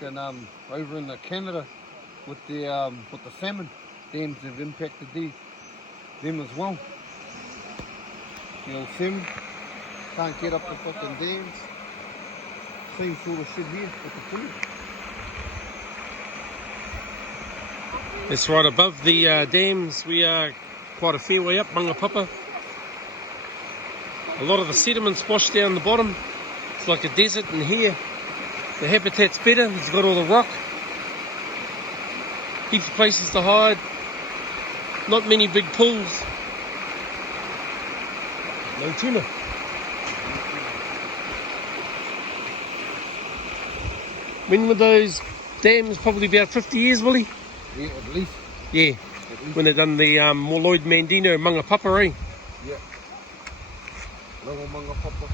And over in Canada with the salmon dams have impacted them as well. You know, salmon can't get up the fucking dams. Same sort of shit here with the tuna. It's right above the dams. We are quite a fair way up Mangapapa. A lot of the sediment's washed down the bottom. It's like a desert in here. The habitat's better. It's got all the rock. Heaps of places to hide. Not many big pools. No tuna. When were those dams? Probably about 50 years, Willie? Yeah, at least. Yeah. When they done the Lloyd Mandino Mangapapa, eh? Yeah. Little Mangapapa.